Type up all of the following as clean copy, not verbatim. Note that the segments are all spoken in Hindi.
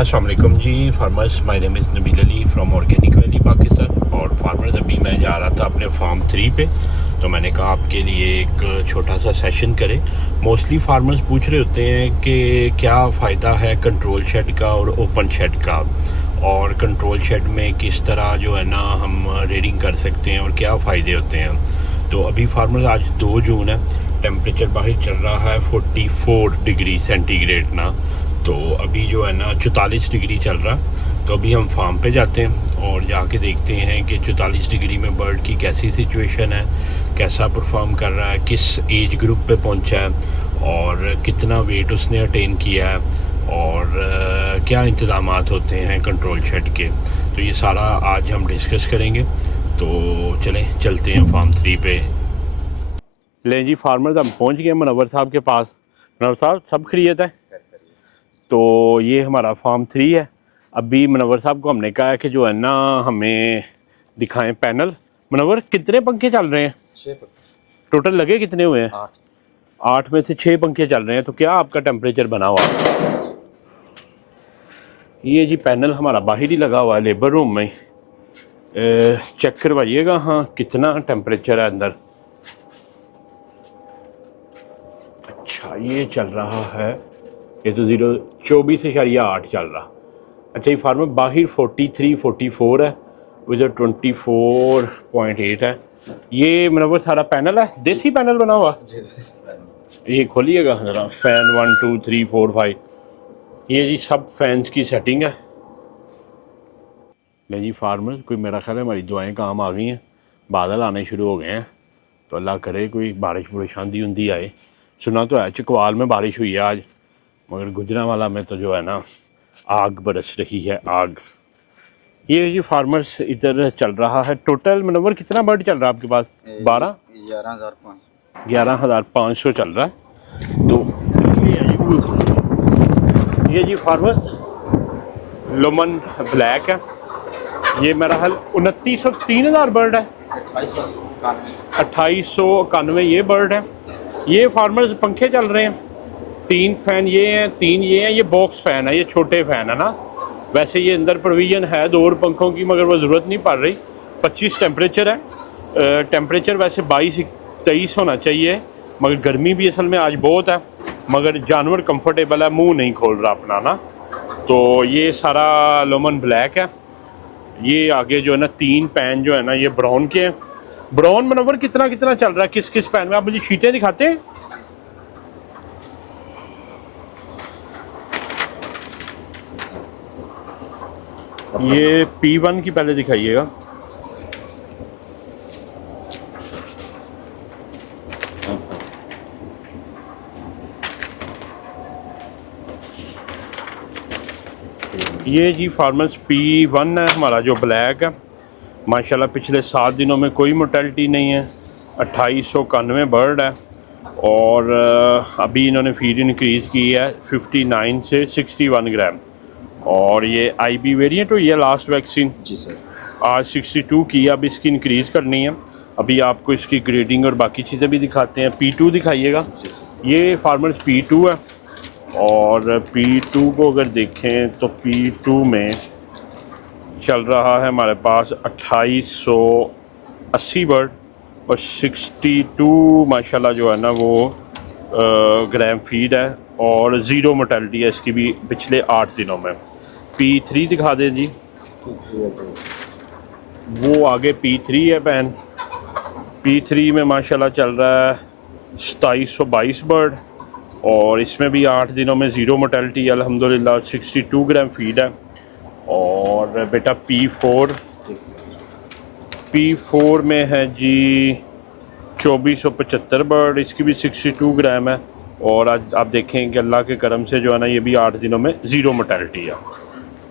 अस्सलाम वालेकुम जी farmers, my name is Nabeel Ali from organic valley Pakistan. और फार्मर्स, अभी मैं जा रहा था अपने फार्म 3 पे, तो मैंने कहा आपके लिए एक छोटा सा सेशन करें। मोस्टली फार्मर्स पूछ रहे होते हैं कि क्या फ़ायदा है कंट्रोल शेड का और ओपन शेड का, और कंट्रोल शेड में किस तरह जो है ना हम रेडिंग कर सकते हैं और क्या फ़ायदे होते हैं। तो अभी फार्मर्स, आज 2 जून है, टेम्परेचर बाहर चल रहा है 44 डिग्री सेंटीग्रेड ना, तो अभी जो है ना 44 डिग्री चल रहा। तो अभी हम फार्म पे जाते हैं और जाके देखते हैं कि 44 डिग्री में बर्ड की कैसी सिचुएशन है, कैसा परफॉर्म कर रहा है, किस एज ग्रुप पे पहुंचा है और कितना वेट उसने अटेन किया है, और क्या इंतज़ामात होते हैं कंट्रोल शेड के। तो ये सारा आज हम डिस्कस करेंगे। तो चलते हैं फार्म 3 पे। लें जी फार्मर्स, हम पहुंच गए मुनव्वर साहब के पास। मुनव्वर साहब, सब खैरियत है? तो ये हमारा फार्म 3 है। अभी मुनव्वर साहब को हमने कहा है कि जो है ना हमें दिखाएं पैनल। मुनव्वर, कितने पंखे चल रहे हैं? 6 टोटल लगे कितने हुए हैं? 8। 8 में से 6 पंखे चल रहे हैं। तो क्या आपका टेम्परेचर बना हुआ है? ये जी पैनल हमारा बाहर ही लगा हुआ है, लेबर रूम में। चेक करवाइएगा हाँ कितना टेम्परेचर है अंदर। अच्छा, ये चल रहा है, ये तो 24.8 चल रहा। अच्छा, ये फार्मर बाहर 43-44 है, उधर 24.8 है। ये मुनव्वर सारा पैनल है, देसी पैनल बना हुआ। ये खोलिएगा ज़रा, फ़ैन 1 2 3 4 5, ये जी सब फैंस की सेटिंग है। नहीं जी फार्मर, कोई मेरा ख्याल है हमारी दुआएं काम आ गई हैं, बादल आने शुरू हो गए हैं। तो अल्लाह करे कोई बारिश बुरिश आंधी उंधी आए। सुना तो है चकवाल में बारिश हुई है आज, मगर गुजरांवाला में तो जो है ना आग बरस रही है, आग। ये जी फार्मर्स इधर चल रहा है। टोटल मुनव्वर कितना बर्ड चल रहा है आपके पास? 12 11,500 चल रहा है। तो ये जी फार्मर लोमन ब्लैक है। ये मेरा हाल 2900 3000 बर्ड है, 2891 ये बर्ड है। ये फार्मर्स पंखे चल रहे हैं, 3 फैन ये हैं, 3 ये हैं। ये बॉक्स फ़ैन है, ये छोटे फ़ैन है ना। वैसे ये अंदर प्रोविज़न है 2 और पंखों की, मगर वो ज़रूरत नहीं पड़ रही। 25 टेम्परेचर है। टेम्परेचर वैसे 22-23 होना चाहिए, मगर गर्मी भी असल में आज बहुत है, मगर जानवर कंफर्टेबल है, मुंह नहीं खोल रहा अपना ना। तो ये सारा लोमन ब्लैक है। ये आगे जो है ना 3 पैन जो है ना ये ब्राउन के हैं। ब्राउन मुनव्वर कितना कितना चल रहा है, किस किस पैन में? आप मुझे शीटें दिखाते हैं। ये P1 की पहले दिखाइएगा। ये जी फार्मर्स P1 है हमारा जो ब्लैक है। माशाल्लाह पिछले 7 दिनों में कोई मोर्टेलिटी नहीं है। 2891 बर्ड है, और अभी इन्होंने फीड इंक्रीज़ की है 59 से 61 ग्राम। और ये IB वेरिएंट हुई है लास्ट वैक्सीन जी सर। आज 62 की, अब इसकी इंक्रीज़ करनी है। अभी आपको इसकी ग्रेडिंग और बाकी चीज़ें भी दिखाते हैं। P2 दिखाइएगा। ये फार्मर्स P2 है, और P2 को अगर देखें तो P2 में चल रहा है हमारे पास 2880 बर्ड, और 62 माशाल्लाह जो है ना वो ग्राम फीड है, और ज़ीरो मोर्टेलिटी है इसकी भी पिछले 8 दिनों में। P3 दिखा दें जी। वो आगे P3 है पैन। P3 में माशाल्लाह चल रहा है 2722 बर्ड, और इसमें भी 8 दिनों में ज़ीरो मोर्टेलिटी अल्हम्दुलिल्लाह। 62 ग्राम फीड है। और बेटा P4 में है जी 2475 बर्ड, इसकी भी 62 ग्राम है। और आज आप देखें कि अल्लाह के करम से जो है ना ये भी 8 दिनों में ज़ीरो मोर्टेलिटी है।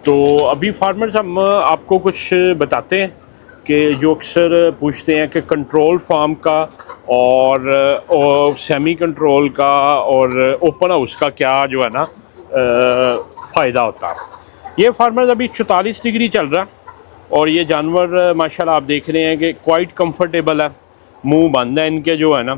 तो अभी फार्मर्स हम आपको कुछ बताते हैं कि जो अक्सर पूछते हैं कि कंट्रोल फार्म का और सेमी कंट्रोल का और ओपन हाउस का क्या जो है ना फ़ायदा होता है। ये फार्मर्स अभी 44 डिग्री चल रहा, और ये जानवर माशाल्लाह आप देख रहे हैं कि क्वाइट कंफर्टेबल है, मुंह बंद है इनके जो है ना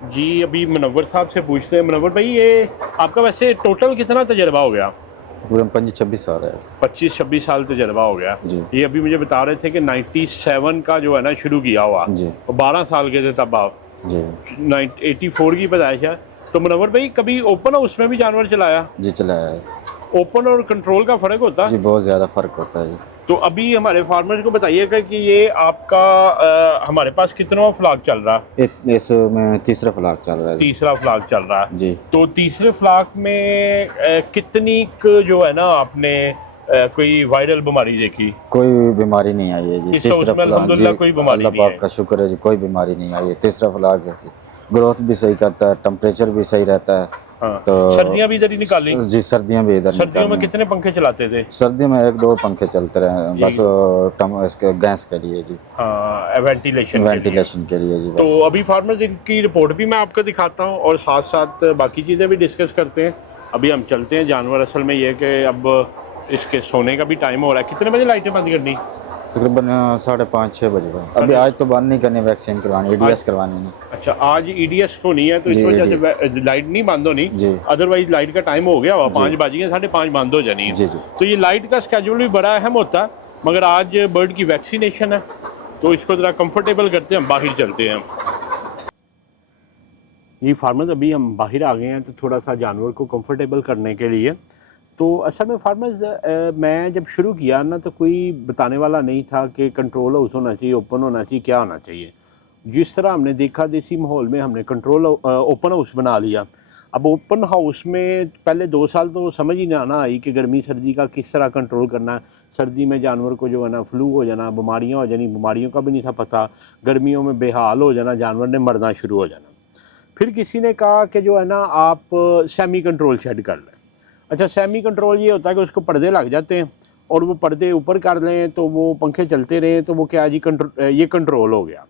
जी। अभी मुनव्वर साहब से पूछते हैं। मुनव्वर भाई, ये आपका वैसे टोटल कितना तजर्बा हो गया? तकरीबन 25-26 साल है 25-26 साल तजर्बा हो गया जी। ये अभी मुझे बता रहे थे कि 97 का जो है ना शुरू किया हुआ जी और 12 साल के थे तब आप जी 84 की पैदाइश है। तो मुनव्वर भाई कभी ओपन हाउस में भी जानवर चलाया? जी चलाया है ओपन और कंट्रोल का फ़र्क होता जी, है? बहुत ज़्यादा फ़र्क होता है जी। तो अभी हमारे फार्मर्स को बताइएगा कि ये आपका हमारे पास कितना फ्लाक चल रहा है? इसमें तीसरा फ्लाक चल रहा है जी। तीसरा फ्लाक चल रहा है। जी तो तीसरे फ्लाक में कितनी जो है ना आपने कोई वायरल बीमारी देखी? कोई बीमारी नहीं आई है जी। इस हाउस में अल्हम्दुलिल्लाह कोई बीमारी अल्लाह नहीं पाक है। का शुक्र है जी, कोई बीमारी नहीं आई है। तीसरा फ्लाक है जी, ग्रोथ भी सही करता है, टेम्परेचर भी सही रहता है। हाँ। तो सर्दियाँ भी इधर ही निकाली? जी सर्दियाँ भी इधर सर्दियों में निकाली। कितने पंखे चलाते थे? सर्दियों में 1-2 पंखे चलते रहे बस, इसके गैस के लिए जी, हाँ वेंटिलेशन वेंटिलेशन के लिए जी तो बस। अभी फार्मर्स इनकी रिपोर्ट भी मैं आपको दिखाता हूँ और साथ साथ बाकी चीज़ें भी डिस्कस करते हैं। अभी हम चलते हैं। जानवर असल में ये है कि अब इसके सोने का भी टाइम हो रहा है। कितने बजे लाइटें बंद करनी? तकरीबन 5:30-6 बजे का। अभी आज तो बंद नहीं करनी, वैक्सीन करवानी, EDS करवानी नहीं। अच्छा आज EDS को नहीं है तो इस जी, वजह से लाइट नहीं बंद होनी। जी अदरवाइज लाइट का टाइम हो गया हुआ 5 बज गए, 5:30 बंद हो जानी है। जी जी तो ये लाइट का स्केड्यूल भी बड़ा अहम होता है मगर आज बर्ड की वैक्सीनेशन है तो इसको ज़रा कंफर्टेबल करते हैं। हम बाहर चलते हैं। ये फार्मर्स अभी हम बाहर आ गए हैं तो थोड़ा सा जानवर को कंफर्टेबल करने के लिए। तो असल में फार्मर्स मैं जब शुरू किया ना तो कोई बताने वाला नहीं था कि कंट्रोल हाउस होना चाहिए, ओपन होना चाहिए, क्या होना चाहिए। जिस तरह हमने देखा देसी माहौल में हमने ओपन हाउस बना लिया। अब ओपन हाउस में पहले 2 साल तो समझ ही ना आई कि गर्मी सर्दी का किस तरह कंट्रोल करना है। सर्दी में जानवर को जो है ना फ्लू हो जाना, बीमारियाँ हो जानी, बीमारियों का भी नहीं था पता। गर्मियों में बेहाल हो जाना, जानवर ने मरना शुरू हो जाना। फिर किसी ने कहा कि जो है ना आप सेमी कंट्रोल शेड कर लें। अच्छा सेमी कंट्रोल ये होता है कि उसको पर्दे लग जाते हैं और वो पर्दे ऊपर कर लें तो वो पंखे चलते रहें तो वो क्या जी ये कंट्रोल हो गया।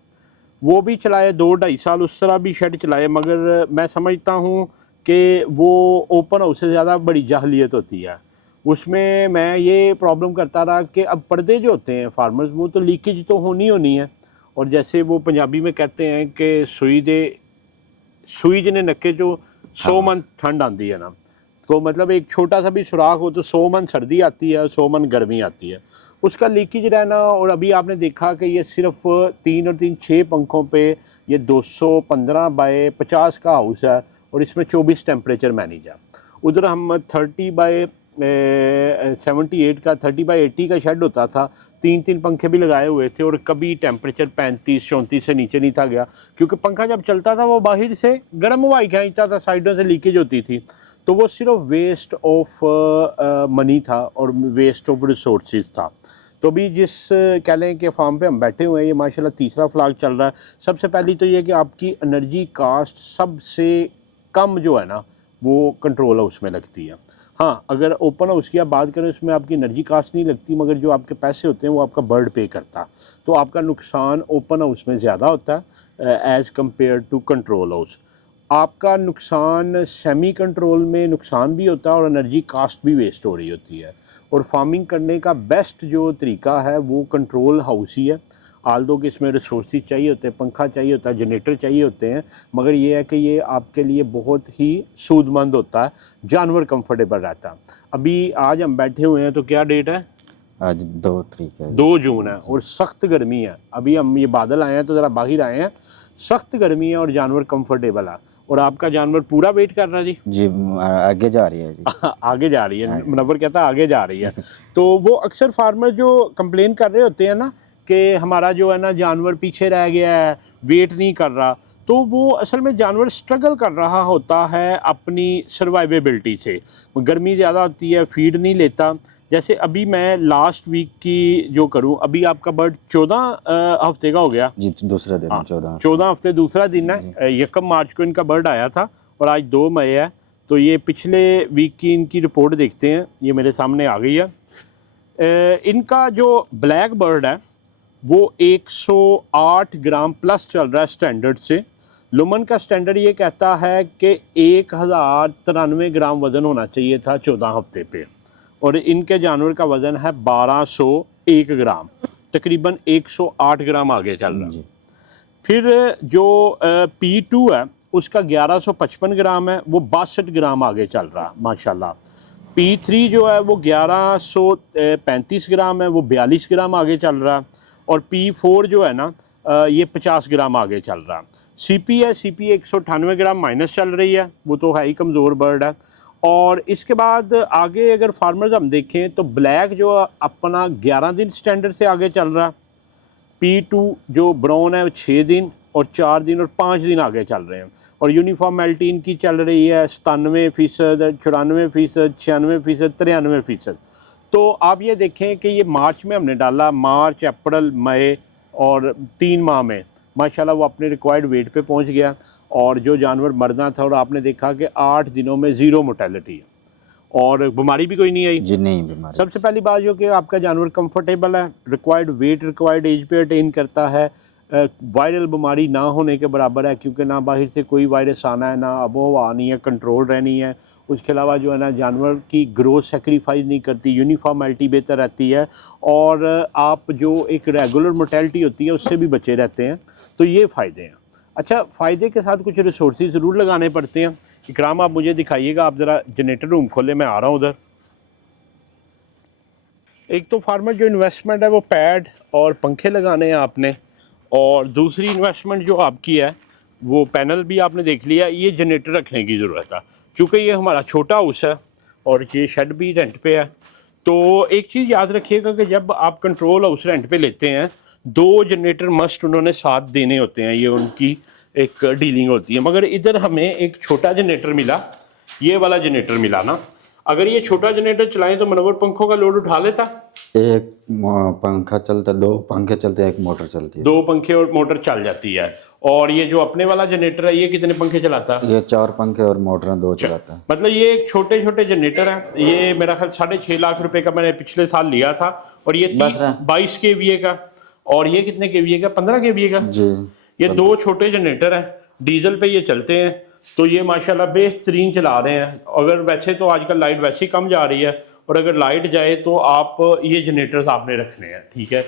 वो भी चलाए 2-2.5 साल, उस तरह भी शेड चलाए मगर मैं समझता हूँ कि वो ओपन हाउस से ज़्यादा बड़ी जाहलियत होती है। उसमें मैं ये प्रॉब्लम करता रहा कि अब पर्दे जो होते हैं फार्मर्स वो तो लीकेज तो होनी है। और जैसे वो पंजाबी में कहते हैं कि सुई जिन्हें नक्के जो 100 मन ठंड आती है ना, तो मतलब एक छोटा सा भी सुराख हो तो 100 मन सर्दी आती है, 100 मन गर्मी आती है। उसका लीकेज रहना। और अभी आपने देखा कि ये सिर्फ 3 और 3 6 पंखों पे ये 215 बाय 50 का हाउस है और इसमें 24 टेम्परेचर मैनेज है। उधर हम 30 बाय 78 का 30 बाय 80 का शेड होता था, 3 पंखे भी लगाए हुए थे और कभी टेम्परेचर 35-34 से नीचे नहीं था गया क्योंकि पंखा जब चलता था वो बाहर से गर्म हवा खींचता था, साइडों से लीकेज होती थी। तो वो सिर्फ वेस्ट ऑफ मनी था और वेस्ट ऑफ रिसोर्सेज था। तो अभी जिस कह लें कि फार्म पे हम बैठे हुए हैं ये माशाल्लाह तीसरा फ्लाग चल रहा है। सबसे पहली तो ये कि आपकी एनर्जी कास्ट सबसे कम जो है ना वो कंट्रोल हाउस में लगती है। हाँ अगर ओपन हाउस की आप बात करें उसमें आपकी एनर्जी कास्ट नहीं लगती मगर जो आपके पैसे होते हैं वो आपका बर्ड पे करता। तो आपका नुकसान ओपन हाउस में ज़्यादा होता है as compare to control house. आपका नुकसान सेमी कंट्रोल में नुकसान भी होता है और एनर्जी कास्ट भी वेस्ट हो रही होती है। और फार्मिंग करने का बेस्ट जो तरीका है वो कंट्रोल हाउस ही है। आल्दो कि इसमें रिसोर्सेज चाहिए होते हैं, पंखा चाहिए होता है, जनरेटर चाहिए होते हैं, मगर ये है कि ये आपके लिए बहुत ही सूदमंद होता है, जानवर कंफर्टेबल रहता है। अभी आज हम बैठे हुए हैं तो क्या डेट है? आज 2 तारीख है, 2 जून है और सख्त गर्मी है। अभी हम ये बादल आए हैं तो ज़रा बाहर आए हैं, सख्त गर्मी है और जानवर कंफर्टेबल है। और आपका जानवर पूरा वेट कर रहा है जी? जी आगे जा रही है जी। आगे जा रही है, मुनव्वर कहता है आगे जा रही है। तो वो अक्सर फार्मर जो कंप्लेन कर रहे होते हैं ना कि हमारा जो है ना जानवर पीछे रह गया है, वेट नहीं कर रहा, तो वो असल में जानवर स्ट्रगल कर रहा होता है अपनी सर्वाइवेबिलिटी से। गर्मी ज़्यादा होती है, फीड नहीं लेता। जैसे अभी मैं लास्ट वीक की जो करूं, अभी आपका बर्ड 14 हफ्ते का हो गया जी, दूसरा दिन 14 हफ्ते दूसरा दिन है। 1 मार्च को इनका बर्ड आया था और आज 2 मई है। तो ये पिछले वीक की इनकी रिपोर्ट देखते हैं, ये मेरे सामने आ गई है। इनका जो ब्लैक बर्ड है वो 108 ग्राम प्लस चल रहा है स्टैंडर्ड से। लुमन का स्टैंडर्ड ये कहता है कि 1093 ग्राम वज़न होना चाहिए था 14 हफ्ते पे और इनके जानवर का वज़न है 1201 ग्राम, तकरीबन 108 ग्राम आगे चल रहा है। फिर जो P2 है उसका 1155 ग्राम है, वो 62 ग्राम आगे चल रहा है माशाल्लाह। P3 जो है वो 1135 ग्राम है, वो 42 ग्राम आगे चल रहा है। और P4 जो है ना ये 50 ग्राम आगे चल रहा है। CP है, CP 198 ग्राम माइनस चल रही है, वो तो है ही कमज़ोर बर्ड है। और इसके बाद आगे अगर फार्मर्स हम देखें तो ब्लैक जो अपना 11 दिन स्टैंडर्ड से आगे चल रहा है। P2 जो ब्राउन है 6 दिन और 4 दिन और 5 दिन आगे चल रहे हैं। और यूनिफॉर्म एल्टीन की चल रही है 97%, 94%, 96%, 93%। तो आप ये देखें कि ये मार्च में हमने डाला, मार्च, अप्रैल, मई और 3 माह में माशाल्लाह वो अपने रिक्वायर्ड वेट पे पहुंच गया। और जो जानवर मरना था, और आपने देखा कि 8 दिनों में 0 मोर्टेलिटी है और बीमारी भी कोई नहीं आई जी नहीं बीमारी। सबसे पहली बात जो कि आपका जानवर कंफर्टेबल है, रिक्वायर्ड वेट रिक्वायर्ड एज पे अटेन करता है, वायरल बीमारी ना होने के बराबर है, क्योंकि ना बाहर से कोई वायरस आना है, ना आबोहवा आनी है, कंट्रोल रहनी है। उसके अलावा जो है ना जानवर की ग्रोथ सेक्रीफाइस नहीं करती, यूनिफॉर्मेलिटी बेहतर रहती है, और आप जो एक रेगुलर मोर्टेलिटी होती है उससे भी बचे रहते हैं। तो ये फ़ायदे हैं। अच्छा, फ़ायदे के साथ कुछ रिसोर्सेज ज़रूर लगाने पड़ते हैं। इकराम आप मुझे दिखाइएगा, आप ज़रा जनरेटर रूम खोले, मैं आ रहा हूँ उधर। एक तो फार्मर जो इन्वेस्टमेंट है वो पैड और पंखे लगाने हैं आपने, और दूसरी इन्वेस्टमेंट जो आपकी है वो पैनल भी आपने देख लिया। ये जनरेटर रखने की ज़रूरत है, क्योंकि ये हमारा छोटा हाउस है और ये शेड भी रेंट पे है। तो एक चीज़ याद रखिएगा कि जब आप कंट्रोल हाउस रेंट पे लेते हैं, 2 जनरेटर मस्ट उन्होंने साथ देने होते हैं, ये उनकी एक डीलिंग होती है। मगर इधर हमें एक छोटा जनरेटर मिला, ये वाला जनरेटर मिला ना। अगर ये छोटा जनरेटर चलाएं तो मनोवर पंखों का लोड उठा लेता। एक पंखा चलता, 2 पंखे चलते हैं, एक मोटर चलती है। 2 पंखे और मोटर चल जाती है। और ये जो अपने वाला जनरेटर है ये कितने पंखे चलाता है? ये 4 पंखे और मोटर 2 चलाता है। मतलब ये एक छोटे छोटे जनरेटर है। ये मेरा ख्याल 6.5 लाख रुपए का मैंने पिछले साल लिया था, और ये 22 kVA का, और ये कितने kVA का? 15 kVA का जी। ये 2 छोटे जनरेटर हैं, डीजल पे ये चलते हैं। तो ये माशाल्लाह बेहतरीन चला रहे हैं। अगर वैसे तो आजकल लाइट वैसे ही कम जा रही है, और अगर लाइट जाए तो आप ये जनरेटर्स आपने रखने हैं, ठीक है।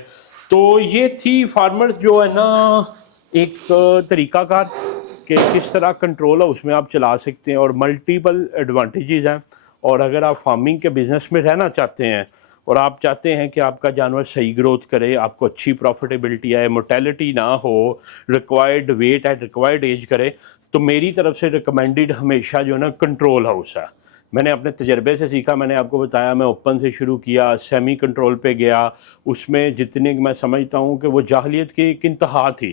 तो ये थी फार्मर्स जो है ना एक तरीकाकार कि किस तरह कंट्रोल हाउस में आप चला सकते हैं, और मल्टीपल एडवांटेजेस हैं। और अगर आप फार्मिंग के बिज़नेस में रहना चाहते हैं और आप चाहते हैं कि आपका जानवर सही ग्रोथ करे, आपको अच्छी प्रॉफिटेबिलिटी आए, मोर्टेलिटी ना हो, required weight at required age करे, तो मेरी तरफ से रिकमेंडेड हमेशा जो है ना कंट्रोल हाउस है। मैंने अपने तजर्बे से सीखा, मैंने आपको बताया, मैं ओपन से शुरू किया, सेमी कंट्रोल पे गया। उसमें जितने मैं समझता हूँ कि वो जाहलियत की एक इंतहा थी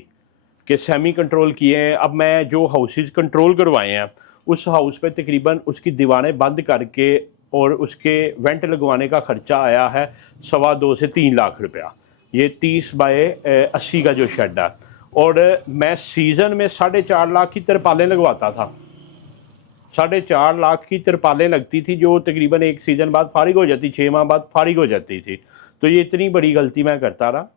कि सेमी कंट्रोल किए हैं। अब मैं जो हाउसेस कंट्रोल करवाए हैं, उस हाउस पे तकरीबन उसकी दीवारें बंद करके और उसके वेंट लगवाने का ख़र्चा आया है 2.25 से 3 लाख रुपया। ये 30 बाय 80 का जो शेड है। और मैं सीज़न में 4.5 लाख की तिरपालें लगवाता था। 4.5 लाख की तिरपालें लगती थी, जो तकरीबन एक सीज़न बाद फारिग हो जाती, 6 माह बाद फारिग हो जाती थी। तो ये इतनी बड़ी गलती मैं करता रहा।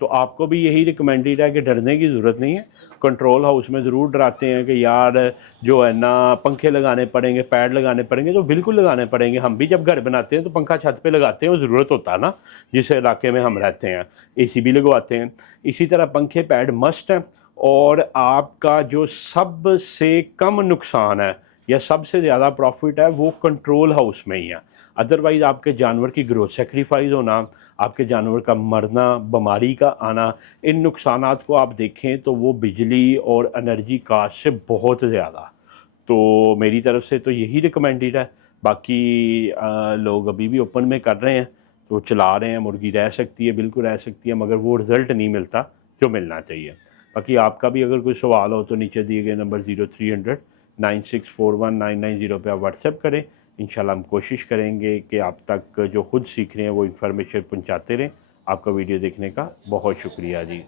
तो आपको भी यही रिकमेंडेड है कि डरने की ज़रूरत नहीं है। कंट्रोल हाउस में ज़रूर डराते हैं कि यार जो है ना पंखे लगाने पड़ेंगे, पैड लगाने पड़ेंगे, तो बिल्कुल लगाने पड़ेंगे। हम भी जब घर बनाते हैं तो पंखा छत पे लगाते हैं, वो ज़रूरत होता है ना, जिस इलाके में हम रहते हैं। AC भी लगवाते हैं। इसी तरह पंखे पैड मस्ट हैं। और आपका जो सबसे कम नुकसान है या सबसे ज़्यादा प्रॉफिट है वो कंट्रोल हाउस में ही है। अदरवाइज़ आपके जानवर की ग्रोथ सेक्रीफाइस होना, आपके जानवर का मरना, बीमारी का आना, इन नुकसानात को आप देखें तो वो बिजली और एनर्जी कास्ट से बहुत ज़्यादा। तो मेरी तरफ से तो यही रिकमेंडेड है। बाकी लोग अभी भी ओपन में कर रहे हैं, तो चला रहे हैं। मुर्गी रह सकती है, बिल्कुल रह सकती है, मगर वो रिज़ल्ट नहीं मिलता जो मिलना चाहिए। बाकी आपका भी अगर कोई सवाल हो तो नीचे दिए गए नंबर 0300 9641 990 पे आप व्हाट्सएप करें। इंशाल्लाह हम कोशिश करेंगे कि आप तक जो खुद सीख रहे हैं वो इन्फॉर्मेशन पहुंचाते रहें। आपका वीडियो देखने का बहुत शुक्रिया जी।